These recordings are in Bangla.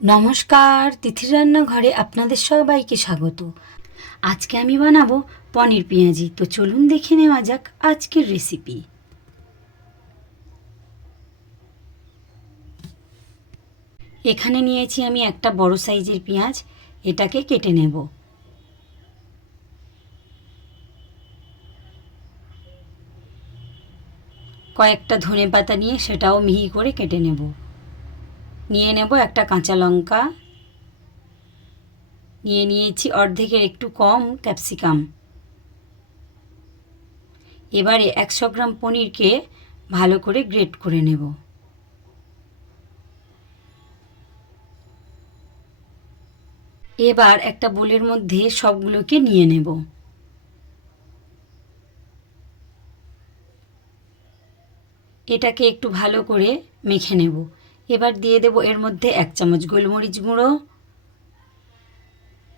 নমস্কার, তিথির রান্নাঘরে আপনাদের সবাইকে স্বাগত। আজকে আমি বানাবো পনির পেঁয়াজি। তো চলুন দেখে নেওয়া যাক আজকের রেসিপি। এখানে নিয়েছি আমি একটা বড় সাইজের পেঁয়াজ, এটাকে কেটে নেব। কয়েকটা ধনেপাতা নিয়ে সেটাও মিহি করে কেটে নেব। নিয়ে নেব একটা কাঁচা লঙ্কা, নিয়ে নিয়েছি অর্ধেকের একটু কম ক্যাপসিকাম। এবারে 100 গ্রাম পনিরকে ভালো করে গ্রেট করে নেব। এবার একটা বোলের মধ্যে সবগুলোকে নিয়ে নেব। এটাকে একটু ভালো করে মেখে নেব। এবার দিয়ে দেব এর মধ্যে 1 চামচ গোলমরিচ গুঁড়ো,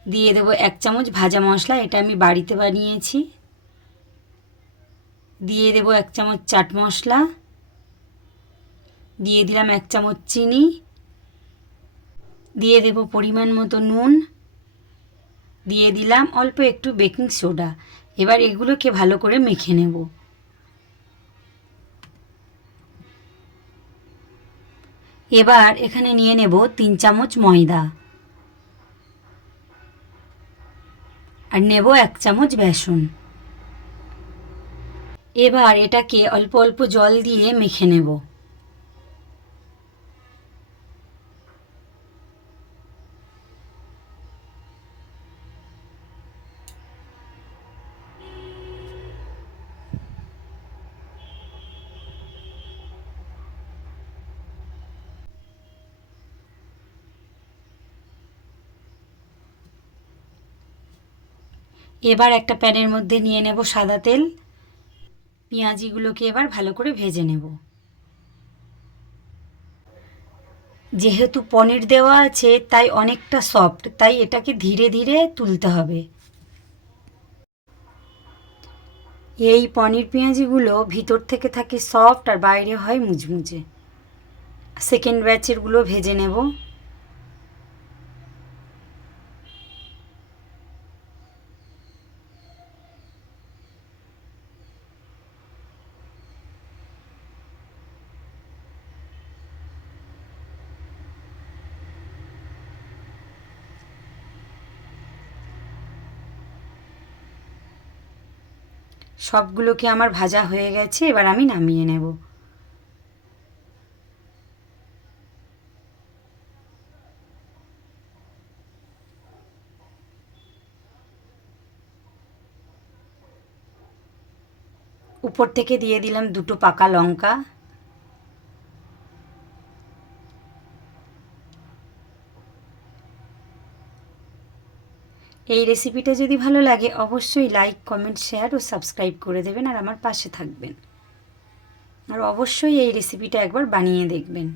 দিয়ে দেব 1 চামচ ভাজা মশলা, এটা আমি বাড়িতে বানিয়েছি। দিয়ে দেব 1 চামচ চাট মশলা, দিয়ে দিলাম 1 চামচ চিনি, দিয়ে দেব পরিমাণ মতো নুন, দিয়ে দিলাম অল্প একটু বেকিং সোডা। এবার এগুলোকে ভালো করে মেখে নেব। এবার এখানে নিয়ে নেব 3 চামচ ময়দা আর নেব 1 চামচ বেসন। এবার এটাকে অল্প অল্প জল দিয়ে মেখে নেব। এবার একটা প্যানের মধ্যে নিয়ে নেব সাদা তেল। পেঁয়াজিগুলোকে এবার ভালো করে ভেজে নেব। যেহেতু পনির দেওয়া আছে তাই অনেকটা সফট, তাই এটাকে ধীরে ধীরে তুলতে হবে। এই পনির পেঁয়াজিগুলো ভিতর থেকে থাকে সফট আর বাইরে হয় মুচমুচে। সেকেন্ড ব্যাচেরগুলো ভেজে নেব। সবগুলোকে আমার ভাজা হয়ে গেছে, এবার আমি নামিয়ে নেব। উপর থেকে দিয়ে দিলাম 2টো পাকা লঙ্কা। এই রেসিপিটা যদি ভালো লাগে অবশ্যই লাইক, কমেন্ট, শেয়ার ও সাবস্ক্রাইব করে দেবেন আর আমার পাশে থাকবেন। আর অবশ্যই এই রেসিপিটা একবার বানিয়ে দেখবেন।